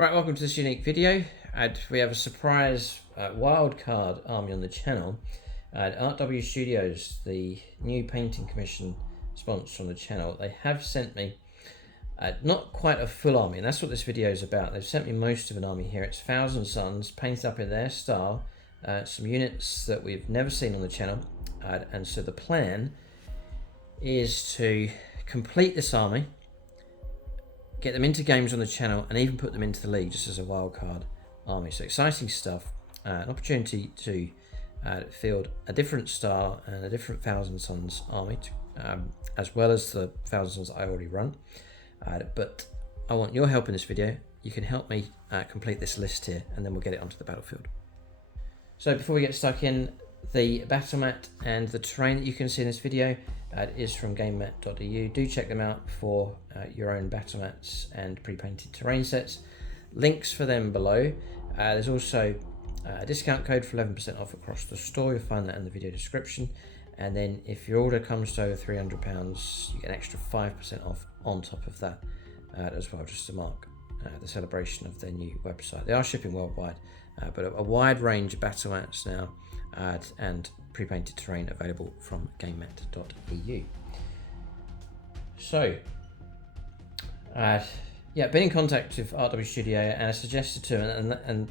Right, welcome to this unique video. We have a surprise wildcard army on the channel. Art W Studios, the new painting commission sponsor on the channel, they have sent me not quite a full army, and that's what this video is about. They've sent me most of an army here. It's Thousand Suns, painted up in their style, some units that we've never seen on the channel, and so the plan is to complete this army, get them into games on the channel, and even put them into the league just as a wildcard army. So exciting stuff. An opportunity to field a different star and a different Thousand Suns army, as well as the Thousand Suns I already run. But I want your help in this video. You can help me complete this list here, and then we'll get it onto the battlefield. So before we get stuck in, the battle mat and the terrain that you can see in this video is from gamemat.eu. Do check them out for your own battle mats and pre-painted terrain sets. Links for them below. There's also a discount code for 11% off across the store. You'll find that in the video description. And then if your order comes to over £300, you get an extra 5% off on top of that as well, just to mark the celebration of their new website. They are shipping worldwide, but a wide range of battle mats now and pre-painted terrain available from gamemat.eu. So, yeah, been in contact with RW Studio, and I suggested to them, and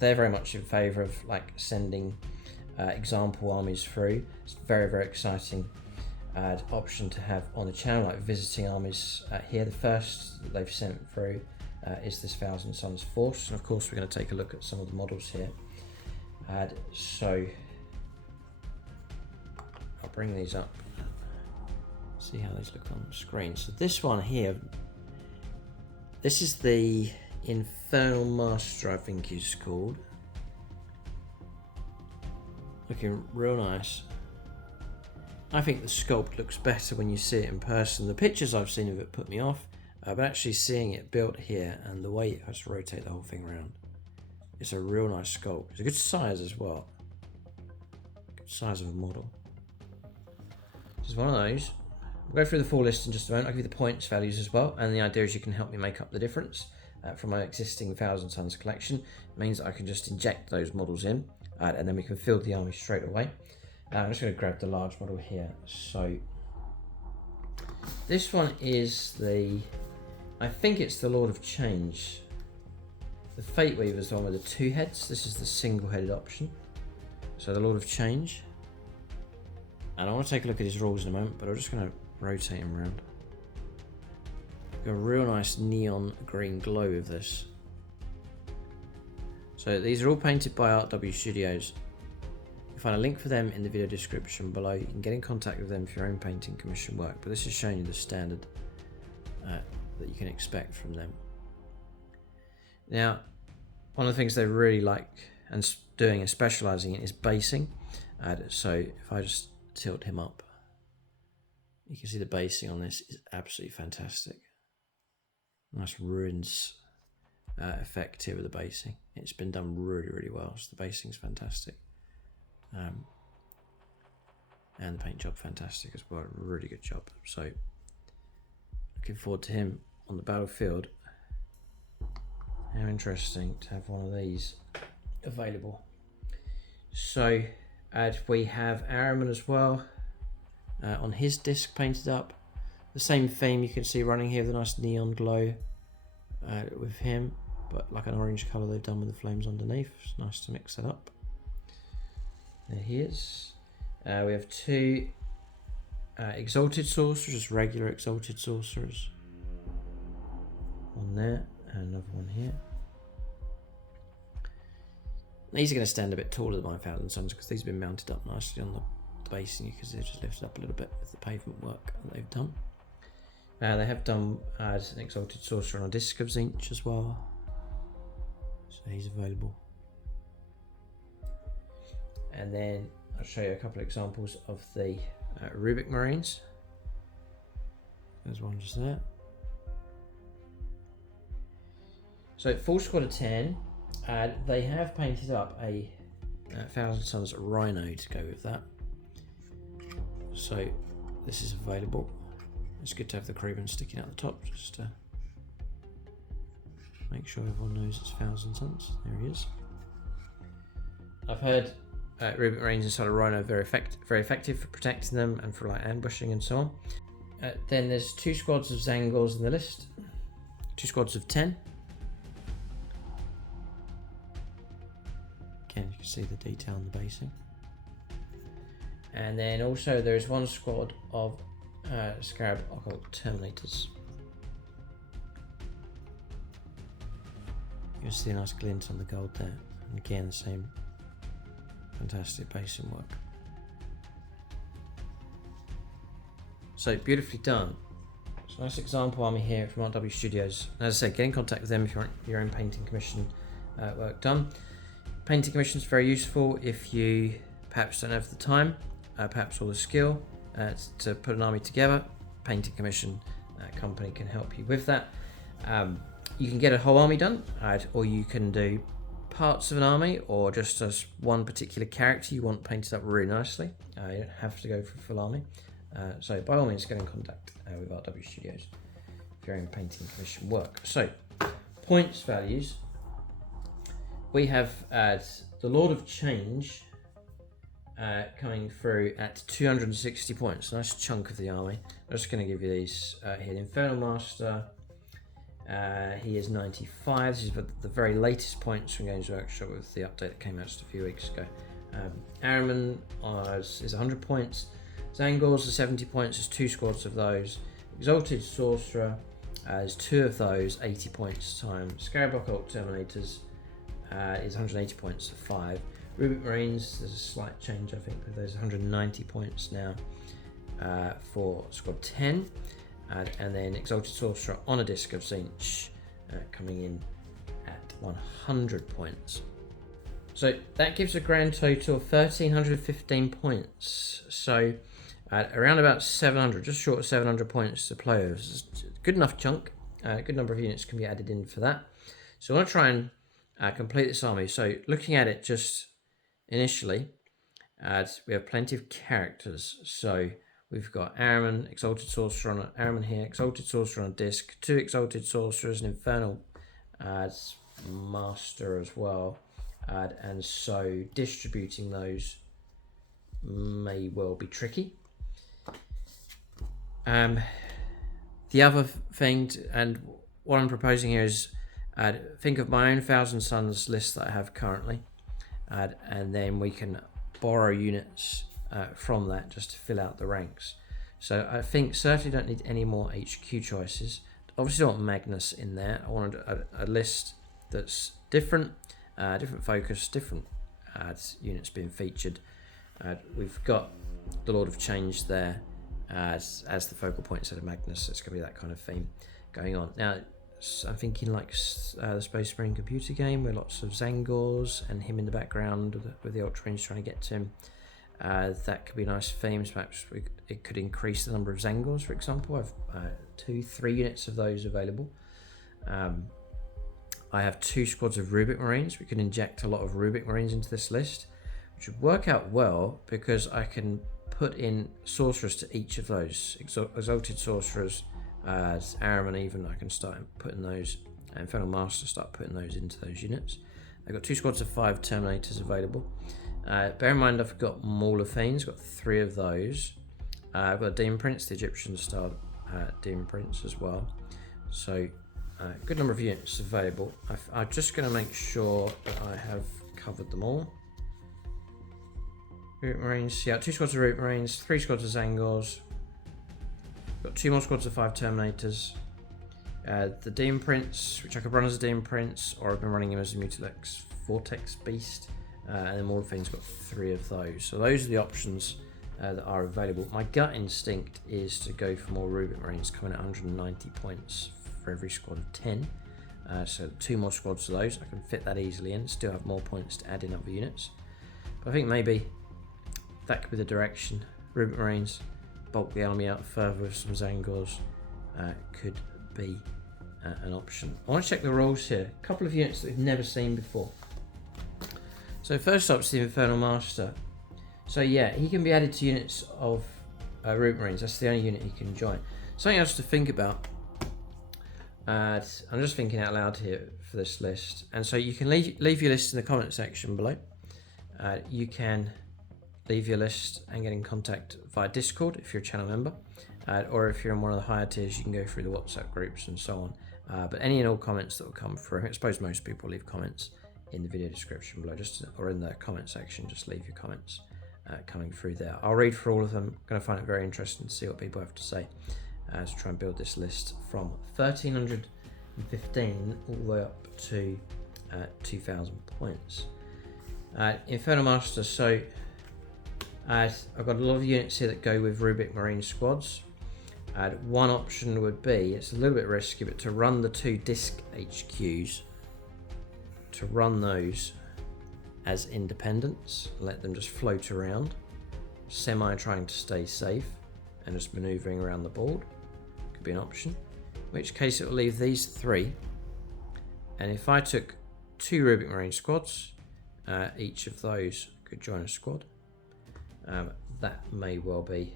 they're very much in favour of like sending example armies through. It's a very, very exciting option to have on the channel, like visiting armies here. The first that they've sent through is this Thousand Suns Force, and of course we're going to take a look at some of the models here. So I'll bring these up, see how these look on the screen. So this one here, this is the Infernal Master, I think he's called. Looking real nice. I think the sculpt looks better when you see it in person. The pictures I've seen of it put me off, but actually seeing it built here and the way it has to rotate the whole thing around, it's a real nice sculpt. It's a good size as well. Good size of a model. This is one of those. We'll go through the full list in just a moment. I'll give you the points values as well, and the idea is you can help me make up the difference from my existing Thousand Suns collection. It means that I can just inject those models in, and then we can field the army straight away. I'm just going to grab the large model here. So this one is I think it's the Lord of Change. The Fate Weaver is the one with the two heads. This is the single-headed option. So the Lord of Change. And I want to take a look at his rules in a moment, but I'm just going to rotate him around. Got a real nice neon green glow with this. So these are all painted by Art W Studios. You'll find a link for them in the video description below. You can get in contact with them for your own painting commission work, but this is showing you the standard that you can expect from them. Now, one of the things they really like and doing and specialising in is basing. So if I just tilt him up, you can see the basing on this is absolutely fantastic. Nice ruins effect here with the basing. It's been done really, really well. So the basing's fantastic. And the paint job fantastic as well. Really good job. So looking forward to him on the battlefield. How interesting to have one of these available. So we have Araman as well on his disc painted up. The same theme you can see running here, the nice neon glow with him, but like an orange colour they've done with the flames underneath. It's nice to mix that up. There he is. We have two Exalted Sorcerers, just regular Exalted Sorcerers. One there, and another one here. These are going to stand a bit taller than my Thousand Suns because these have been mounted up nicely on the basing. You can see they're just lifted up a little bit with the pavement work that they've done. They have done as an Exalted Sorcerer on a disc of Zinch as well, so he's available. And then I'll show you a couple of examples of the Rubik Marines. There's one just there. So full squad of 10, they have painted up a Thousand Suns Rhino to go with that. So this is available. It's good to have the crewman sticking out the top just to make sure everyone knows it's 1,000 tons. There he is. I've heard Rubik Marines inside a Rhino very effective for protecting them and for like ambushing and so on. Then there's 2 squads of Zangors in the list, 2 squads of 10. Again, you can see the detail on the basing. And then also there is 1 squad of Scarab Occult Terminators. You'll see a nice glint on the gold there. And again, the same fantastic basing work. So beautifully done. It's a nice example army here from RW Studios. As I said, get in contact with them if you want your own painting commission work done. Painting commission is very useful if you perhaps don't have the time, perhaps all the skill to put an army together. Painting commission company can help you with that. You can get a whole army done, or you can do parts of an army, or just as one particular character you want painted up really nicely. You don't have to go for a full army. So by all means, get in contact with RW Studios if you're in painting commission work. So points values. We have the Lord of Change coming through at 260 points. Nice chunk of the army. I'm just going to give you these here. The Infernal Master. He is 95. This is the very latest points from Games Workshop with the update that came out just a few weeks ago. Ahriman is 100 points. Zangors are 70 points. There's 2 squads of those. Exalted Sorcerer has 2 of those, 80 points time. Scarab Occult Terminators is 180 points for 5. Rubik Marines, there's a slight change I think, but there's 190 points now for squad 10. And then Exalted Sorcerer on a disc of Zinch coming in at 100 points. So that gives a grand total of 1,315 points. So around about 700, just short of 700 points to play with. It's a good enough chunk. A good number of units can be added in for that. So I want to try and complete this army. So looking at it just initially, we have plenty of characters. So we've got Ahriman, Exalted Sorcerer on Ahriman here, Exalted Sorcerer on a disc, 2 Exalted Sorcerers, an Infernal Master as well. And so distributing those may well be tricky. The other thing, and what I'm proposing here is think of my own 1,000 Suns list that I have currently, and then we can borrow units from that just to fill out the ranks. So I think certainly don't need any more HQ choices. Obviously don't want Magnus in there. I want a list that's different, different focus, different units being featured. We've got the Lord of Change there as the focal point instead of Magnus. It's going to be that kind of theme going on. Now I'm thinking like the Space Marine computer game with lots of Zangors and him in the background with the Ultra Range trying to get to him. That could be nice themes. Perhaps it could increase the number of Zangors, for example. I have 2-3 units of those available. I have 2 squads of Rubik Marines. We can inject a lot of Rubik Marines into this list, which would work out well because I can put in sorcerers to each of those. Exalted Sorcerers, Ahriman even, I can start putting those. Infernal Master, start putting those into those units. I've got 2 squads of 5 Terminators available. Bear in mind I've got Maul of Fiends, got 3 of those. I've got Demon Prince, the Egyptian style Demon Prince as well. So good number of units available. I'm just going to make sure that I have covered them all. Root Marines, yeah, 2 squads of Root Marines, 3 squads of Zangors. Got 2 more squads of 5 Terminators. The Demon Prince, which I could run as a Demon Prince, or I've been running him as a Mutilex Vortex Beast. And then Maul of Fiends got 3 of those. So those are the options that are available. My gut instinct is to go for more Rubik Marines, coming at 190 points for every squad of 10. So 2 more squads of those. I can fit that easily in, still have more points to add in other units. But I think maybe that could be the direction. Rubik Marines, bulk the army out further with some Zangors could be an option. I want to check the rules here. A couple of units that we've never seen before. So first up is the Infernal Master. So yeah, he can be added to units of Rubik Marines. That's the only unit he can join. Something else to think about. I'm just thinking out loud here. for this list. And so you can leave your list in the comment section below. You can leave your list and get in contact via Discord if you're a channel member, or if you're in one of the higher tiers, you can go through the WhatsApp groups and so on. But any and all comments that will come through, I suppose most people leave comments in the video description below, or in the comment section. Just leave your comments coming through there. I'll read through all of them. I'm going to find it very interesting to see what people have to say to try and build this list from 1315 all the way up to 2000 points. Inferno Master. So I've got a lot of units here that go with Rubik Marine squads. One option would be, it's a little bit risky, but to run the 2 disc HQs, to run those as independents, let them just float around, semi trying to stay safe and just maneuvering around the board, could be an option. In which case it will leave these 3, and if I took 2 Rubik Marine squads, each of those could join a squad. That may well be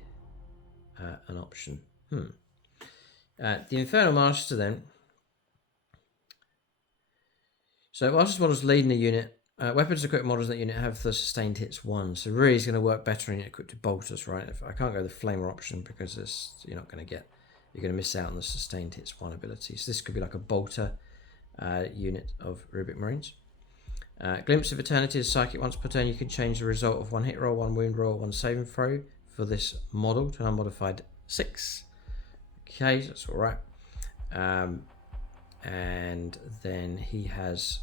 an option. The Inferno Master then. So whilst this model's leading a unit, weapons equipped models in that unit have the sustained hits 1. So really it's going to work better in equipped with bolters, right? If I can't go the flamer option because you're going to miss out on the sustained hits 1 ability. So this could be like a bolter unit of Rubik Marines. Glimpse of Eternity is psychic. Once per turn you can change the result of 1 hit roll, 1 wound roll, 1 saving throw for this model to an unmodified 6. Okay, so that's alright. And then he has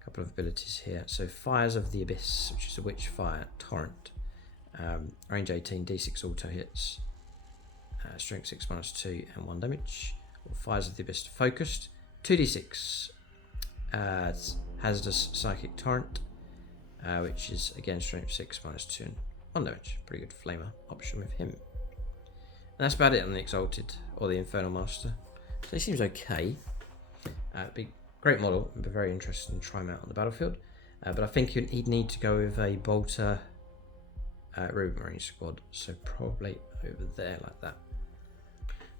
a couple of abilities here. So Fires of the Abyss, which is a Witch Fire Torrent. Range 18, D6 auto hits. Strength 6 -2 and 1 damage. Or Fires of the Abyss focused. 2d6. Hazardous Psychic Torrent, which is again strength 6 -2 and 1 damage. Pretty good flamer option with him. And that's about it on the Exalted or the Infernal Master. So he seems okay. Big, great model. I'd be very interested in trying him out on the battlefield. But I think he'd need to go with a Bolter Rubik Marine squad. So probably over there like that.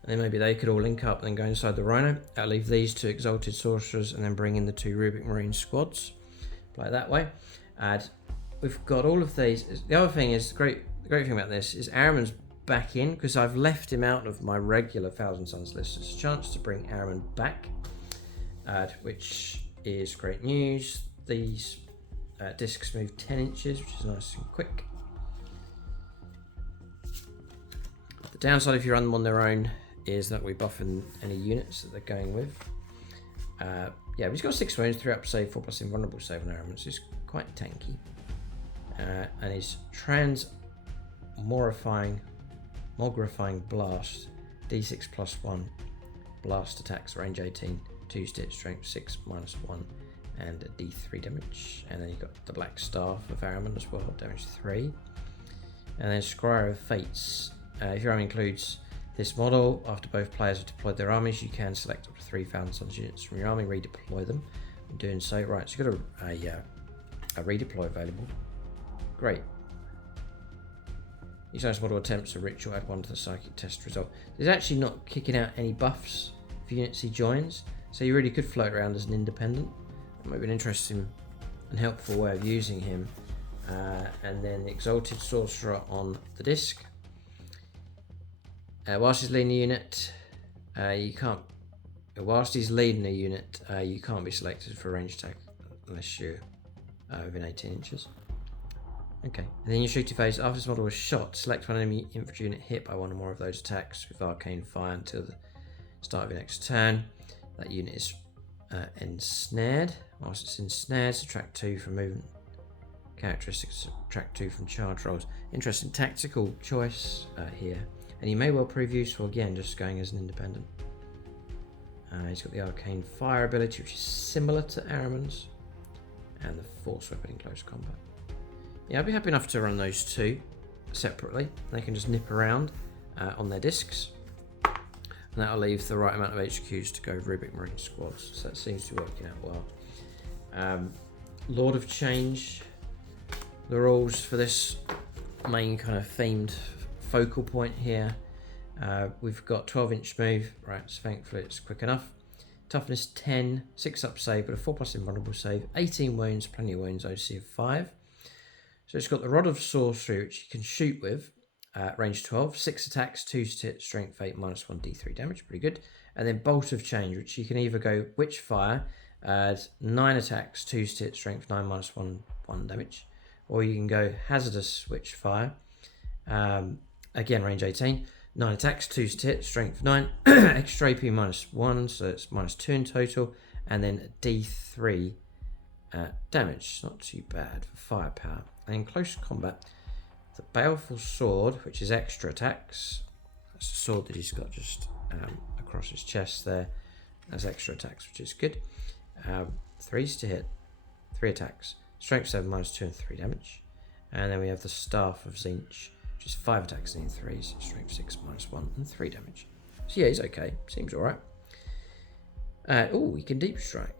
And then maybe they could all link up and then go inside the Rhino. I'll leave these 2 Exalted Sorcerers and then bring in the 2 Rubik Marine squads. Play that way. We've got all of these. The other thing is, the great thing about this is Ahriman's back in, because I've left him out of my regular Thousand Suns list. It's a chance to bring Ahriman back, which is great news. These discs move 10 inches, which is nice and quick. The downside if you run them on their own is that we buff in any units that they're going with. Yeah, but he's got 6 wounds, 3 up save, 4+ invulnerable save on Ahriman, so he's quite tanky. And his Transmogrifying Blast, D6 +1, blast attacks, range 18, 2 stitch, strength 6 -1, and a D3 damage. And then you've got the Black Staff of Ahriman as well, damage 3. And then Scryer of Fates. If your army includes this model, after both players have deployed their armies, you can select up to 3 Thousand Suns units from your army, redeploy them. In doing so, right, so you've got a redeploy available. Great. Each nice model attempts a ritual, add 1 to the psychic test result. He's actually not kicking out any buffs for units he joins, so you really could float around as an independent. That might be an interesting and helpful way of using him. And then the Exalted Sorcerer on the disc. Whilst he's leading a unit, you can't be selected for a range attack unless you're within 18 inches. Okay, and then your shooting phase. After this model was shot, select one enemy infantry unit hit by 1 or more of those attacks with arcane fire until the start of your next turn. That unit is ensnared. Whilst it's ensnared, subtract 2 from movement characteristics, subtract 2 from charge rolls. Interesting tactical choice here. And he may well prove useful again, just going as an independent. He's got the Arcane Fire ability, which is similar to Ahriman's, and the Force Weapon in close combat. Yeah, I'd be happy enough to run those 2 separately. They can just nip around on their discs, and that'll leave the right amount of HQs to go Rubik Marine squads. So that seems to be working out well. Lord of Change. The rules for this main kind of themed focal point here. We've got 12-inch move, right, so thankfully it's quick enough. toughness 10, 6 up save, but a 4+ invulnerable save, 18 wounds, plenty of wounds, OC of 5. So it's got the Rod of Sorcery, which you can shoot with, range 12, 6 attacks, 2 to hit, strength 8, -1 d3 damage, pretty good. And then Bolt of Change, which you can either go Witchfire, 9 attacks, 2 to hit, strength 9, -1 damage, or you can go Hazardous Witchfire, again range 18, 9 attacks, 2 to hit, strength 9, extra AP -1, so it's -2 in total, and then D3 damage. Not too bad for firepower. And in close combat, the Baleful Sword, which is extra attacks. That's the sword that he's got just across his chest there. That's extra attacks, which is good. 3s to hit, 3 attacks, strength 7, -2 and 3 damage. And then we have the Staff of Tzeentch, which is 5 attacks and 3s, strength 6, -1 and 3 damage. So yeah, he's okay. Seems alright. Oh, he can Deep Strike.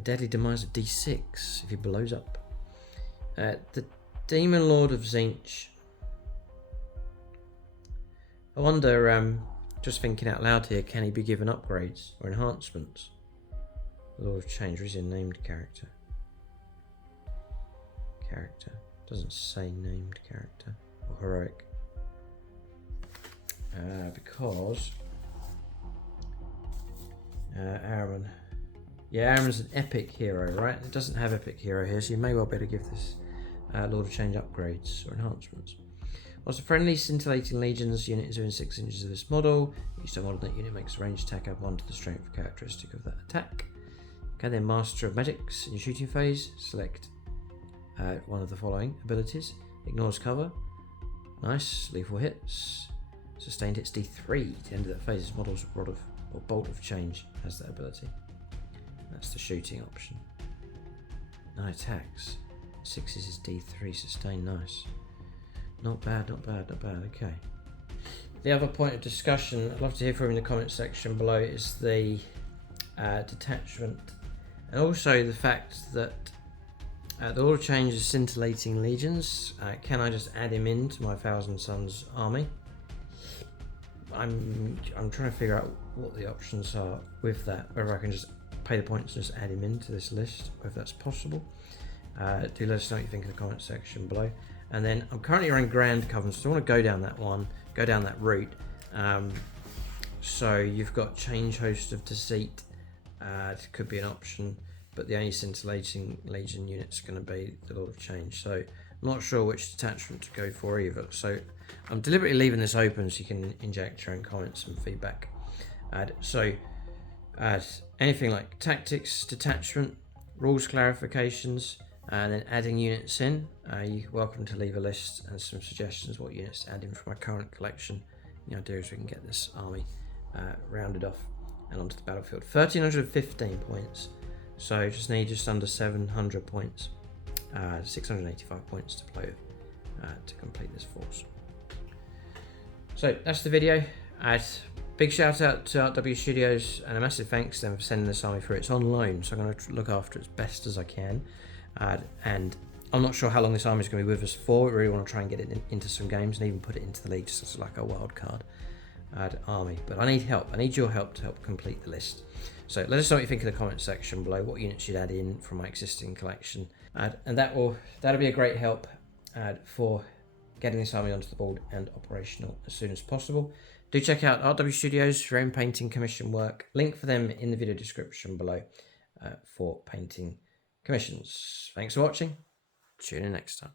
Deadly Demise of D6 if he blows up. The Demon Lord of Tzeentch. I wonder, just thinking out loud here, can he be given upgrades or enhancements? Lord of Change, or is he a named character? Doesn't say named character or heroic. Because Aaron. Yeah, Aaron's an epic hero, right? It doesn't have epic hero here, so you may well better give this Lord of Change upgrades or enhancements. Whilst a friendly scintillating legions unit is within 6 inches of this model, each model that unit makes a ranged attack add 1 to the strength characteristic of that attack. Okay, then Master of Magics in your shooting phase, select one of the following abilities. Ignores cover. Nice. Lethal hits. Sustained hits D3. At the end of that phase, this model's Rod of or Bolt of Change has that ability. That's the shooting option. 9 attacks. 6 is D3. Sustain. Nice. Not bad, not bad, not bad. Okay. The other point of discussion I'd love to hear from you in the comment section below is the detachment, and also the fact that the Lord of Change is scintillating legions. Can I just add him into my Thousand Sons army? I'm trying to figure out what the options are with that. Whether I can just pay the points and just add him into this list, whether that's possible. Do let us know what you think in the comment section below. And then I'm currently running Grand Covenant, so I want to go down that one, go down that route. So you've got Change Host of Deceit. It could be an option, but the only scintillating legion unit's going to be the Lord of Change. So I'm not sure which detachment to go for either. So I'm deliberately leaving this open so you can inject your own comments and feedback. Anything like tactics, detachment, rules clarifications, and then adding units in. You're welcome to leave a list and some suggestions what units to add in from my current collection. The idea is we can get this army rounded off and onto the battlefield. 1315 points, so just need just under 700 points, 685 points to play with to complete this force. So that's the video. Big shout out to RW Studios and a massive thanks to them for sending this army through. It's on loan, so I'm going to look after it as best as I can. And I'm not sure how long this army is going to be with us for. We really want to try and get it into some games and even put it into the league just as like a wild card army. But I need help. I need your help to help complete the list. So let us know what you think in the comment section below. What units you'd add in from my existing collection, and that'll be a great help for getting this army onto the board and operational as soon as possible. Do check out RW Studios for your own painting commission work. Link for them in the video description below for painting commissions. Thanks for watching. Tune in next time.